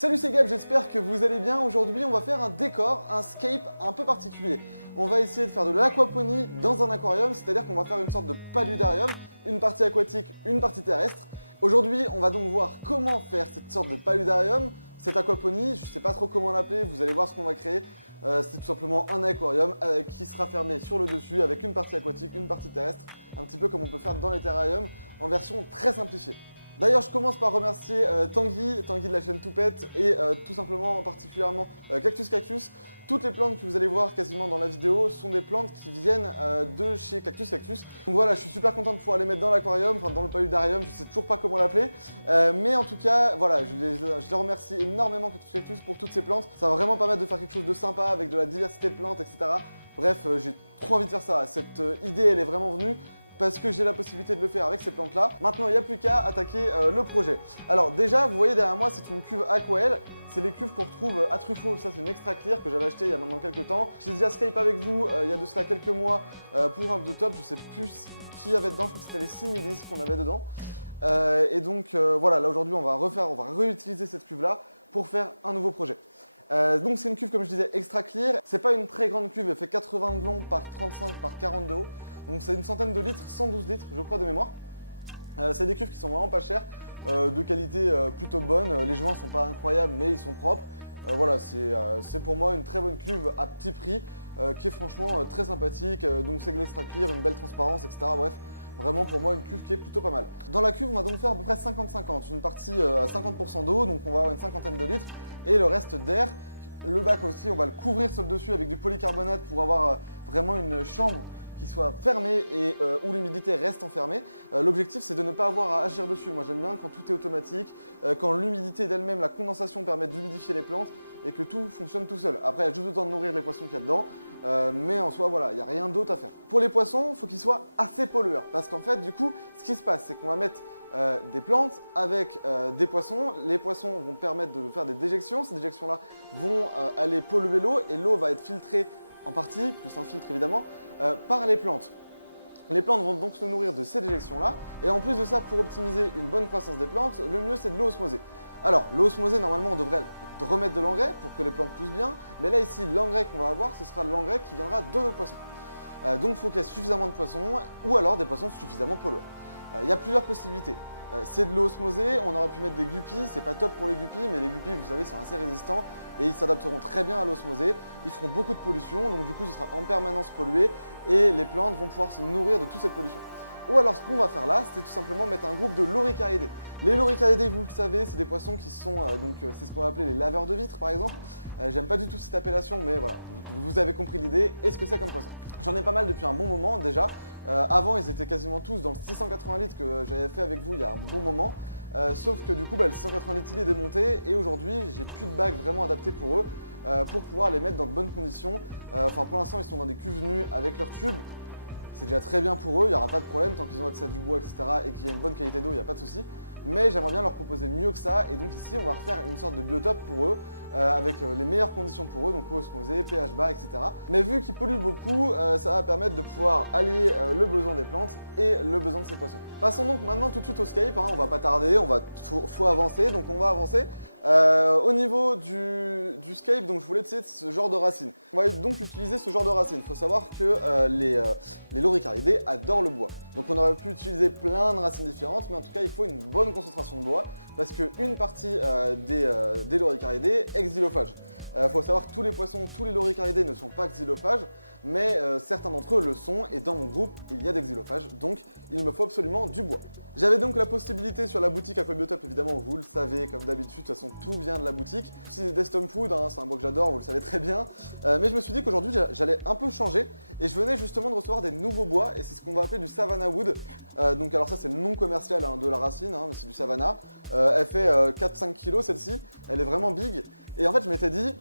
Salut, c'est Gab, j'espère que vous allez bien. Aujourd'hui, on va faire un décor, un scape un peu particulier. On va essayer de faire de l'aquaponie dans un aquarium, c'est-à-dire qu'on va faire une sorte de paludarium, une partie aquatique, une partie terrestre. Aujourd'hui, on va donc voir comment faire cette sorte de paludarium, cette aquaponie, je ne sais pas trop comment l'appeler, vous allez voir ce qu'on va créer. C'est tout simplement un aquarium qui sera fermé sur le dessus avec une partie aquatique, une partie terrestre, un petit peu comme on peut faire dans les terrariums, en version très simplifiée. D'ailleurs, je commence par remercier Tanguy de la chaîne Toupette et tout simplement, particulièrement Cactus Cactus. Toutes les plantes que vous allez voir quasiment dans la vidéo sont des plantes qui viennent de chez Cactus Cactus. Donc voilà, je suis super content de pouvoir les mettre dans l'aquarium, enfin dans le paludarium, je sais toujours pas comment l'appeler. Mais en tout cas, voilà, je les remercie énormément Cactus Cactus pour toutes ces plantes. Ça va vraiment permettre de faire quelque chose de sympa avec de la diversité de plantes, etc. Bref, j'ai trop envie de faire ça. Cette idée, elle est vraiment venue parce que j'ai la possibilité de le faire avec ces plantes-là. Maintenant, il n'y a plus qu'à attaquer le projet. Alors déjà, vous voyez derrière moi, c'est une cuve Aquael. C'est les cuves qu'on retrouve à Truffaut. Ça, c'est une extra clear que j'avais acheté il y a maintenant quelques temps. J'ai déjà Skype avec vous il y a de cela quelques mois pour un de top. Je sais plus qui y avait dedans, je crois que c'était les 6010 qu'on avait dedans. Et donc voilà, là aujourd'hui, on va réutiliser cette cuve-là pour faire un nouveau projet. Donc c'est une cuve, comme je disais, extra clear. C'est pas une très grande cuve, elle fait 80 de long par 35 par 40 de haut. Donc c'est une centaine de litres, 112 litres je crois de mémoire. C'est des cuves qui sont vraiment pas chères, de qualité plutôt bonne. Les joints sont pas incroyables mais ils sont propres. Voilà, c'est pour moi une très bonne cuve à petit prix qui est franchement très sympathique. Donc c'est de l'extra clear, une belle transparence, etc. Bref, vraiment pour moi une cuve qui est plutôt pas mal. Dans la cuve on va donc faire à peu près 50-50. Une partie à 50% d'eau, donc on va avoir une cinquantaine de litres et le reste d'air. Le bac aussi on va le couvrir sur le dessus avec du polycarbonate pour avoir vraiment une chambre qui soit fermé et où l'humidité reste enfermée. L'objectif c'est de ne pas avoir à agir dessus. Moi j'aime bien quand tout est automatique, quand l'humidité d'elle-même, la condensation permet d'humidifier les plantes et que tout fonctionne tout seul. Après il y a juste besoin de nourrir les poissons qu'il y a dedans, mais en soi voilà, il n'y a rien d'autre à faire. Pour les poissons, il faut qu'ils soient assez pollueurs parce qu'en fait du coup ce qui se passe c'est qu'on va mettre des plantes avec des poissons. Les poissons vont permettre de faire des déjections. Ces déjections-là vont aller polluer l'eau et l'eau va être filtrée en partie, plus un filtre évidemment, par les plantes. Les plantes vont donc se nourrir de ces déjections-là. Et en plus de ça, pour optimiser une bonne croissance des plantes, le mieux c'est de l'eau osmosée. Alors, l'eau osmosée, normalement, on devrait remettre de l'engrais pour que les plantes poussent bien. Mais là, ici, l'engrais qu'on va avoir, ce sera de l'engrais qui viendra de nos poissons. Donc, il faut qu'il y ait suffisamment de poissons ou alors des poissons suffisamment pollueurs. Il y a plusieurs possibilités. C'est de l'eau osmosée, on aurait pu mettre des guppies, c'est pas top pour les guppies, mais les guppies, vous savez, sont assez résistants et ils s'adapteront très bien à l'osmosée. Ils feront beaucoup de pollution, donc du coup, ce sera en permanence pollué et les plantes vont pouvoir se nourrir de toute cette pollution. Ou alors, ce qu'on va faire là, c'est tout simplement mettre un groupe de loricaridés. Les loricaridés, vous le savez, c'est des poissons qui sont, c'est ce qu'on va appeler les laveurs de vitres, par exemple. J'aime pas du tout cette appellation, mais voilà, vous avez compris l'idée et ce que c'est comme poisson. J'en ai pas mal depuis un bon moment déjà. Avant, ils étaient quasiment tous dans le 680 litres que j'avais fait avec vous il y a un bon moment. Sauf que du coup, le 680 litres il est démonté et aujourd'hui, j'ai plus de bacs vraiment adaptés pour eux pour pouvoir les mettre dans de bonnes conditions. Enfin, pour l'instant, ils sont dans des cuves nues avec leurs tubes. C'est déjà très bien pour eux, il n'y aura pas de problème tant qu'ils ont accès à du bois, etc. et qu'il y a une bonne qualité d'eau, il n'y a pas de souci. Mais j'aimerais bien leur proposer mieux que ça et donc ici on va refaire une sorte de biotope pour eux avec les meilleures conditions pour eux, donc eau osmosée, pH bas, etc. Mais vu qu'ils polluent beaucoup, ça va permettre de pouvoir allier le besoin des plantes et le besoin de ces poissons. Passons donc maintenant tout de suite au scape, on va pas tarder, faut avancer, donc on va avancer. Au niveau du scape, donc je voulais utiliser ce genre de racines. On va donc utiliser ce genre de racines. Il faut savoir que les loricaridés adorent le bois. Donc on aurait pu utiliser plein de racines différentes, mais en tout cas il faut une bonne concentration de bois parce qu'une partie des loricaridés est xylophage. Il faut savoir que tous les poissons, tous les loricaridés ne sont pas xylophages, mais certains d'entre eux le sont et dans mon groupe il y a des xylophages, donc il me faut absolument du bois. J'avais donc la possibilité sur la boutique Aquabiotope, évidemment vous le savez comme d'habitude, de toute façon tout vient de la boutique. C'est des Stump Wood, c'est un bois que j'adore, vous le savez très bien, mais je me suis dit qu'aujourd'hui j'allais un peu changer et je venais justement de recevoir des nouveaux bois et c'est ce qu'on va appeler du Savannah Wood. Donc alors ça c'est le nom commercial de la racine, mais c'est du Savannah. Elle fait 4-5 kg celle-ci, elle est vraiment big et en fait je m'étais dit,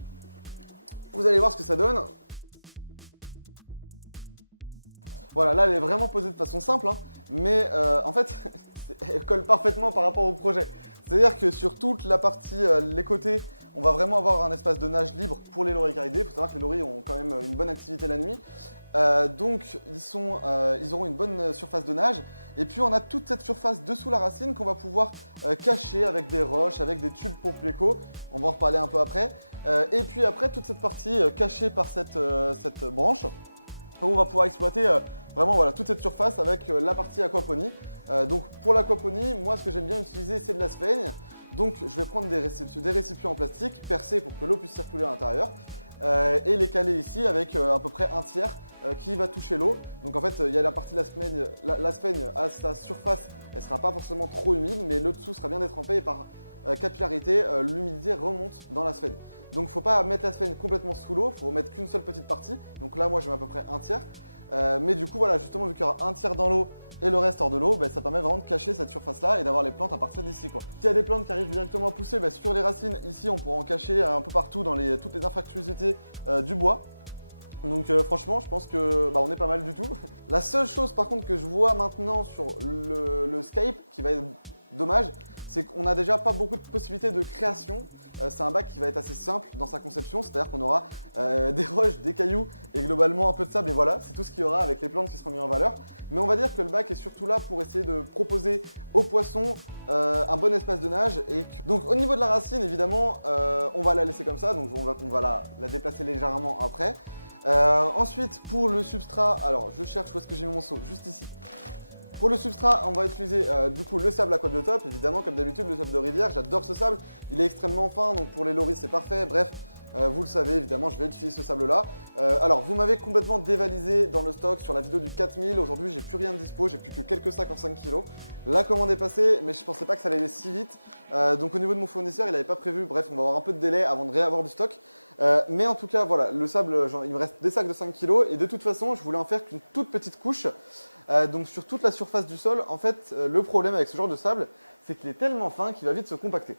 vous allez voir ce que ça donne. Voilà, là elle est vraiment posée de façon simple, mais en fait elle colle parfaitement par rapport au projet. C'est-à-dire que sur toute la partie, les côtés, on va vraiment avoir un espace de nage libre pour les loricaridés. Il faut savoir que les loris ont quand même une bonne activité la nuit. Donc ils auront une bonne surface de nage. Et puis on a toute cette surface dessous la racine qu'on va pouvoir cacher avec des roches, avec des tubes pour pléco. On va en reparler un peu après. Et puis après toute cette partie cachée par cette branche, on va pouvoir exploiter vraiment voilà, toute cette surface avec la partie aquaponie. Donc pour l'aquaponie, moi ce que j'aime bien utiliser c'est de la sphaigne. Donc je vais prendre des récipients en plastique percés pour que l'eau puisse circuler à l'intérieur et les caler ici avec à peu près un tiers qui va toucher l'eau. Donc en fait il y a la partie de la sphaigne à sa surface, elle ne sera pas forcément trop humide mais le dessous sera bien détrempé et par capillarité l'humidité remonte dans la sphaigne. Donc il ne faut pas mettre la sphaigne complètement sous l'eau, il faut mettre qu'une seule petite partie. Donc là moi je mets à peu près un tiers. Mais du coup voilà, justement vu qu'il y aura un tiers dans l'eau et le reste hors de l'eau, bah, ça permet vraiment de cacher cette surface là et d'avoir les plantes à partir d'ici quoi. S'il y a des plantes qui arrivent directement à pousser, bah, sur les racines ici on pourra en cacher un peu partout dans toutes les infractuosités du bois. Donc franchement je pense que on est pas mal du tout. La seule chose par contre que je vois maintenant sur le Scape qui va être dommage, c'est qu'on n'a déjà pas beaucoup de possibilités de création. C'est un bac qui va être assez simple dans sa conception, c'est-à-dire qu'on aura des roches, des cailloux et globalement un peu de sable et voilà, c'est tout ce qu'il y aura avec les plantes qui seront mises en valeur. Mais on va dire que le bac est surtout là pour essayer de proposer aux poissons un bon espace de nage. Donc au niveau de la racine, évidemment, on va la laisser comme ça, donc on va la déplacer légèrement après. Ensuite, pour le substrat, alors je cherche où est-ce que j'ai mis mon seau, juste ici. Pour le substrat, on va utiliser du coup le sable aquabiotope, évidemment comme d'habitude le sable de rivière, j'adore ce sable, il est extrêmement fin donc pour les loris c'est parfait, bref, vous le savez évidemment je vais utiliser ce sable là. Alors vous m'avez complètement dévalisé dans le stock sur la vidéo du 4000, aujourd'hui j'ai plus rien de dispo, j'ai plus que quelques sacs en 5 kg. La commande est passée mais je pensais pas que ça allait aller si vite, donc au niveau de mon fournisseur il n'avait pas prévu, bref on va avoir un peu de délai avant de réavoir du stock. Mais en tout cas voilà, le sable, il me reste des sacs de 5 kg et de toute façon je voulais en faire qu'une toute petite couche. Donc sur toute la surface du sol, en fait, le problème avec ce genre de sable, c'est qu'il est tellement fin qu'il va vite se compacter.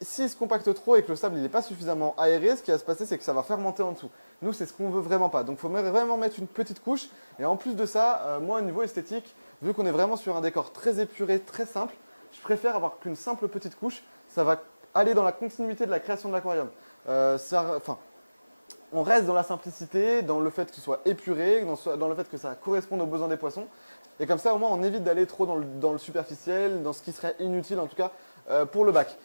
S'il se compacte trop et que le sable n'est pas suffisamment aéré, ce qui va se passer, c'est que ça va fermenter en dessous. Nous, c'est ce qu'on veut vraiment pas. Donc il faut vraiment mettre une petite couche. Et en plus de ça, moi, au niveau esthétique, vu qu'on est vraiment sur un décor très épuré, très simple, je préfère avoir qu'une simple petite couche. Ça va aller dans la continuité de la création de l'aquarium. On reste dans la simplicité, dans le fait que ce soit épuré, dans le fait que ça corresponde aux besoins des poissons. Et comme ça, au moins, on évite d'aller trop dans le superficiel, dans ce qui serait inutile en tout cas pour le bac.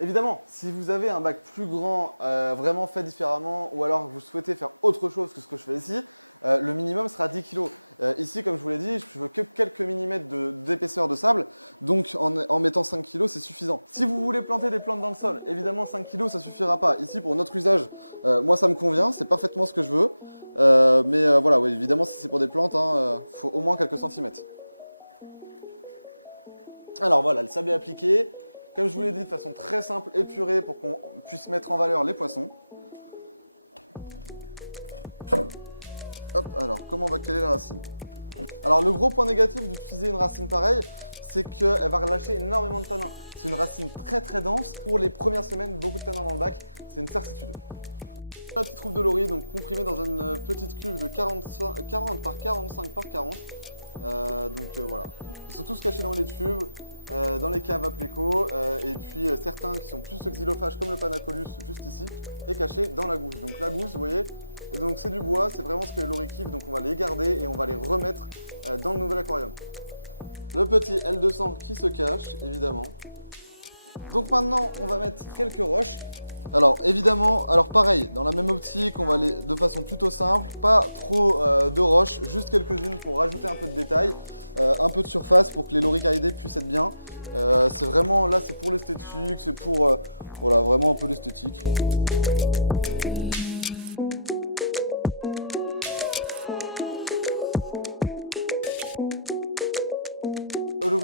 Évidemment, si vous avez un bac plus grand, vraiment fait différemment, ou alors que vous souhaitez faire autre chose que ce que je fais ici, le minimum sera 10 kg. Ici, comme je vous l'ai dit, je veux que quelques millimètres d'épaisseur de sable, donc en mettant 5 kg, c'est suffisant. Si vous voulez planter des plantes dans le sol, évidemment 5 kg, ça suffira pas. Ici, pour notre usage, moi ça me convient, c'est parfaitement ce que je veux. Mais voilà, oui, évidemment, si c'est pour des plantes, faut au moins quelques centimètres. Alors voilà, le sable est appliqué. Comme je vous l'ai dit, de façon très simple, épurée, pour qu'on puisse mettre en valeur les poissons. Hop, alors, comment on va caler la racine? Alors, le gros point négatif d'utiliser une racine pareille, c'est qu'elle va relâcher énormément de tanins. C'est une racine très très dense. Pour les premières semaines, beaucoup de tanins dans le bac, c'est une certitude. La petite troupe de loris, donc comprimée dans une petite cuve de 40 par 45 par 40. Voilà. Ils sont tous cachés dans les tubes. Dans les caves à pléco et puis certains qui sont plus xylophages comme le Panacolus juste ici est caché dans la gousse. Donc la gousse vous voyez, et donc c'est du bois, c'est vraiment ce que les loris kiffent, donc on va les garder et on va les remettre dans le nouvel aquarium. Le petit L200 qui se cache évidemment. Donc maintenant on va mettre quelques roches. Alors évidemment, alors pareil, dans la même optique, on va aller de façon plutôt simple, pas trop de roches, juste quelques-unes pour rajouter un peu de détail. Un peu de surface pour que les loricaridés puissent être bien. C'est vraiment, là c'est pour l'esthétique, c'est pour voilà, vraiment un peu l'esthétique.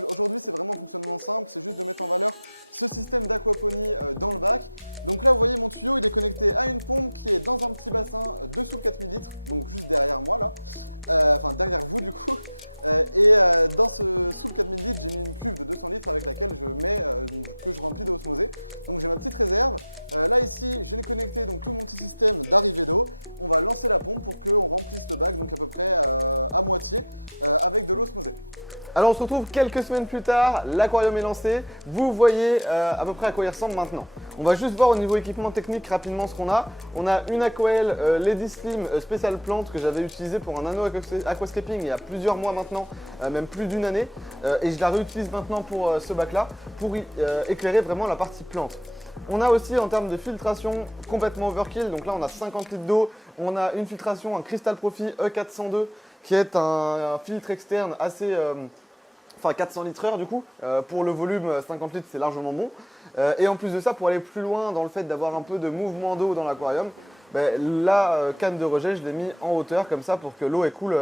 Aujourd'hui c'est vraiment un fonctionnement simple, c'est juste de mettre en valeur ce système d'aquaponie dans le bac. Donc là vous voyez mon tuyau il est connecté à une pompe qui est dans un petit bassin dessous le 4000 litres, donc juste derrière moi là, enfin derrière vous du coup. Sous le 4000 litres, j'ai mis une cuve de 200 litres avec laquelle je mets, que je remplis d'eau osmosée. Donc j'ai ma petite réserve. Là ici, j'ai connecté donc, tout mon petit système d'arrivée d'eau. On va lancer la pompe pour qu'on remplisse le bac donc à peu près à moitié avec de l'eau osmosée. Alors on se retrouve quelques semaines plus tard, l'aquarium est lancé, vous voyez à peu près à quoi il ressemble maintenant. On va juste voir au niveau équipement technique rapidement ce qu'on a. On a une Aquael Lady Slim spéciale plante que j'avais utilisée pour un nano aquascaping il y a plusieurs mois maintenant, même plus d'une année. Et je la réutilise maintenant pour ce bac là, pour éclairer vraiment la partie plante. On a aussi en termes de filtration complètement overkill, donc là on a 50 litres d'eau, on a une filtration, un Crystal Profi E402 qui est un filtre externe assez... enfin 400 litres heure du coup, pour le volume 50 litres c'est largement bon. Et en plus de ça, pour aller plus loin dans le fait d'avoir un peu de mouvement d'eau dans l'aquarium, la canne de rejet je l'ai mis en hauteur comme ça pour que l'eau coule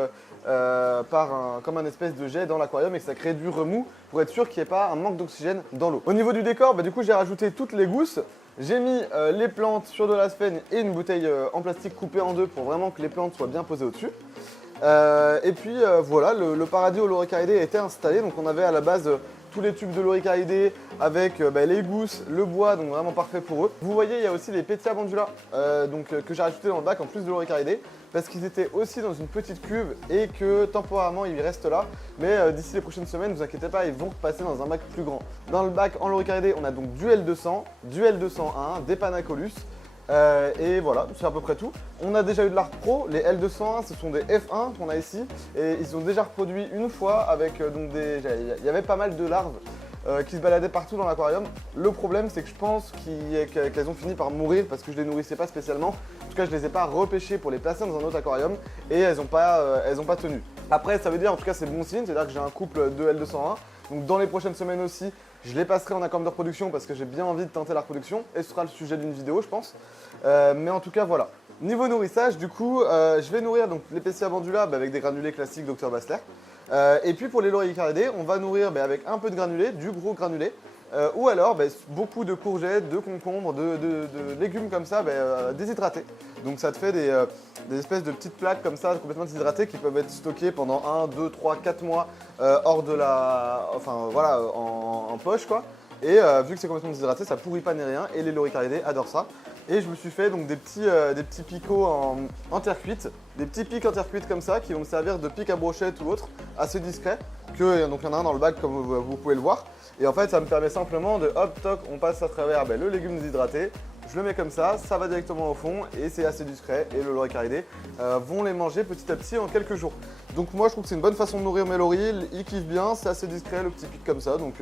comme un espèce de jet dans l'aquarium et que ça crée du remous pour être sûr qu'il n'y ait pas un manque d'oxygène dans l'eau. Au niveau du décor, du coup j'ai rajouté toutes les gousses. J'ai mis les plantes sur de la sphène et une bouteille en plastique coupée en deux pour vraiment que les plantes soient bien posées au-dessus. Et puis voilà, le paradis au loricaridé était installé, donc on avait à la base tous les tubes de loricaridé avec les gousses, le bois, donc vraiment parfait pour eux. Vous voyez, il y a aussi les Pettia Bandula que j'ai rajouté dans le bac en plus de loricaridé parce qu'ils étaient aussi dans une petite cuve et que temporairement ils restent là, mais d'ici les prochaines semaines, ne vous inquiétez pas, ils vont passer dans un bac plus grand. Dans le bac en loricaridé, on a donc du L200, du L201, des Panacolus. Et voilà, c'est à peu près tout. On a déjà eu de l'Art Pro, les L201, ce sont des F1 qu'on a ici et ils sont déjà reproduits une fois avec il y avait pas mal de larves qui se baladaient partout dans l'aquarium. Le problème c'est que je pense qu'elles ont fini par mourir parce que je les nourrissais pas spécialement. En tout cas je les ai pas repêchées pour les placer dans un autre aquarium et elles ont pas tenu. Après ça veut dire en tout cas c'est bon signe, c'est à dire que j'ai un couple de L201. Donc dans les prochaines semaines aussi, je les passerai en aquarium de reproduction parce que j'ai bien envie de tenter la reproduction et ce sera le sujet d'une vidéo je pense. Mais en tout cas voilà. Niveau nourrissage du coup, je vais nourrir donc les Pettia Bandula avec des granulés classiques Dr Bassler. Et puis pour les loricaridés, on va nourrir avec un peu de granulé, du gros granulé. Ou alors beaucoup de courgettes, de concombres, de légumes comme ça déshydratés. Donc ça te fait des espèces de petites plaques comme ça complètement déshydratées qui peuvent être stockées pendant 1, 2, 3, 4 mois hors de la... enfin voilà, en poche quoi. Et vu que c'est complètement déshydraté, ça pourrit pas ni rien et les loricaridés adorent ça. Et je me suis fait donc des petits picots en terre cuite, des petits pics en terre cuite comme ça qui vont me servir de pic à brochette ou autre, assez discret. Donc il y en a un dans le bac comme vous pouvez le voir. Et en fait ça me permet simplement de hop toc, on passe à travers le légume déshydraté, je le mets comme ça va directement au fond et c'est assez discret et le loricaridé vont les manger petit à petit en quelques jours. Donc moi je trouve que c'est une bonne façon de nourrir mes loris, ils kiffent bien, c'est assez discret le petit pic comme ça, donc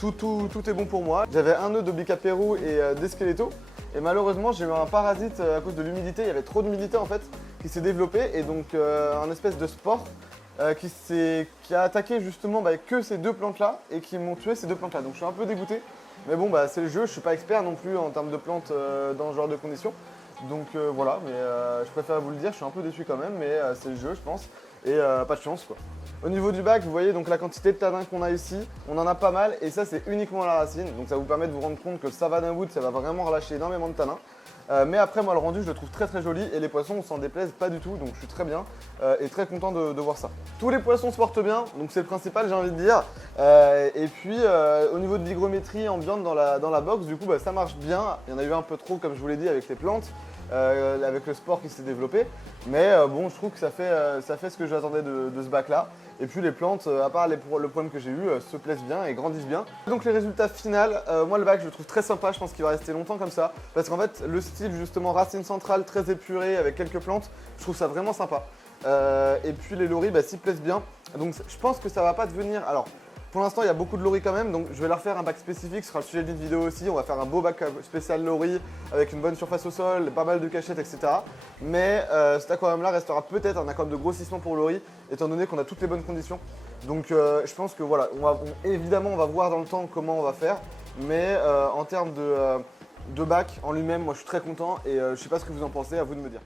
tout est bon pour moi. J'avais un œuf de Bicapérou et des Skeletto. Et malheureusement j'ai eu un parasite à cause de l'humidité, il y avait trop d'humidité en fait qui s'est développé et donc un espèce de spore qui a attaqué justement que ces deux plantes là et qui m'ont tué ces deux plantes là. Donc je suis un peu dégoûté, mais bon c'est le jeu, je suis pas expert non plus en termes de plantes dans ce genre de conditions. Donc voilà, mais je préfère vous le dire, je suis un peu déçu quand même, mais c'est le jeu je pense et pas de chance quoi. Au niveau du bac, vous voyez donc la quantité de tanins qu'on a ici, on en a pas mal et ça c'est uniquement la racine, donc ça vous permet de vous rendre compte que le Savannah Wood ça va vraiment relâcher énormément de tanins. Mais après moi le rendu je le trouve très joli et les poissons s'en déplaisent pas du tout, donc je suis très bien et très content de voir ça. Tous les poissons se portent bien, donc c'est le principal j'ai envie de dire. Et puis au niveau de l'hygrométrie ambiante dans la box, du coup ça marche bien, il y en a eu un peu trop comme je vous l'ai dit avec les plantes. Avec le sport qui s'est développé, mais bon je trouve que ça fait ce que j'attendais de ce bac là. Et puis les plantes, à part le problème que j'ai eu, se plaisent bien et grandissent bien. Donc les résultats finaux, moi le bac je le trouve très sympa, je pense qu'il va rester longtemps comme ça. Parce qu'en fait le style justement racine centrale très épuré avec quelques plantes, je trouve ça vraiment sympa. Et puis les loris s'y plaisent bien. Donc je pense que ça va pas devenir... Alors pour l'instant il y a beaucoup de loris quand même, donc je vais leur faire un bac spécifique, ce sera le sujet d'une vidéo aussi. On va faire un beau bac spécial loris avec une bonne surface au sol, pas mal de cachettes, etc. Mais cet aquarium là restera peut-être un aquarium de grossissement pour loris, étant donné qu'on a toutes les bonnes conditions. Donc je pense que voilà, évidemment on va voir dans le temps comment on va faire, mais en termes de bac en lui-même, moi je suis très content et je sais pas ce que vous en pensez, à vous de me dire.